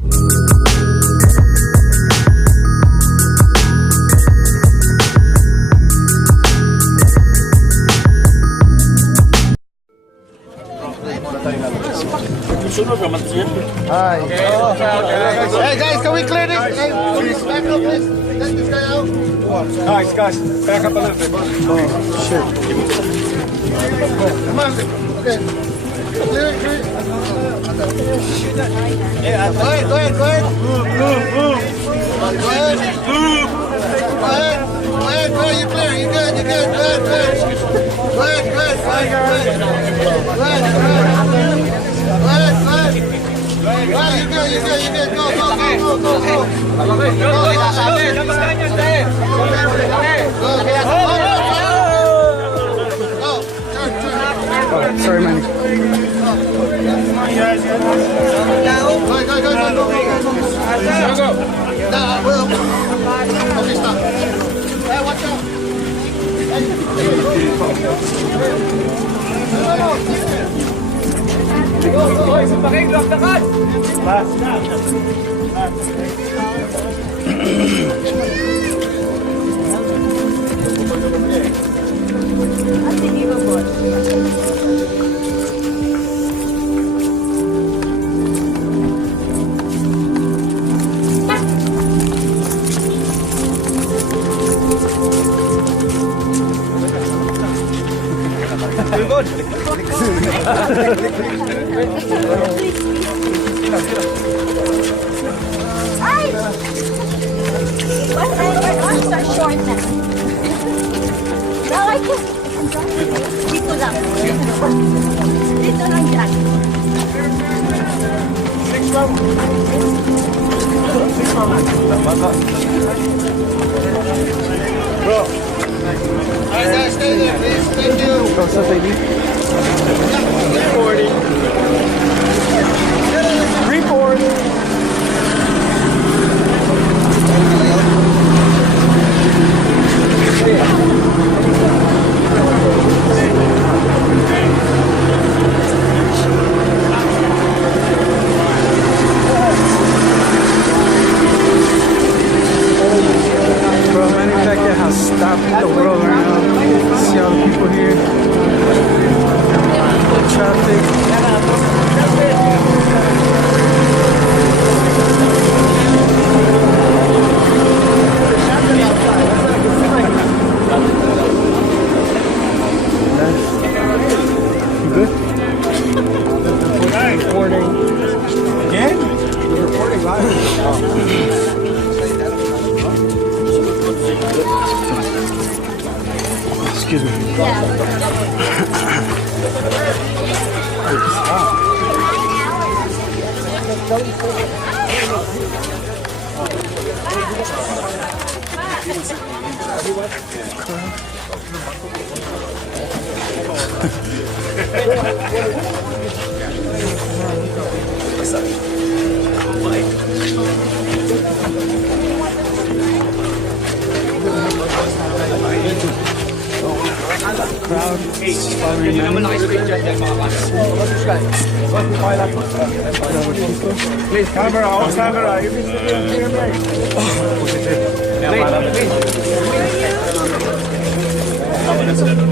Hi. Hey guys, can we clear this? Hey, please back up, please. Let this guy out. Guys, back up a little bit. Shit. Come on. Okay. Clear it, clear it. Yeah, go ahead. Go ahead. Go ahead. You clear. You good. You good. Go ahead. Go ahead. Go ahead. Go ahead. Go ahead. Go ahead. You good. Go. Sorry, man. Go. Okay, stop. Hey, watch out. Ay! My arms are short now. No, I can't. Dito lang. Dito lang dyan. Bro. Alright guys, stay there please. Thank you. What's up, baby? Reporting. Report. Bro, manufacturer has stopped the world right now. See all the people here. Traffic. You good? Recording. Again? We're recording live. Excuse me. Crowd is following me. Please, camera, on camera. You can see me.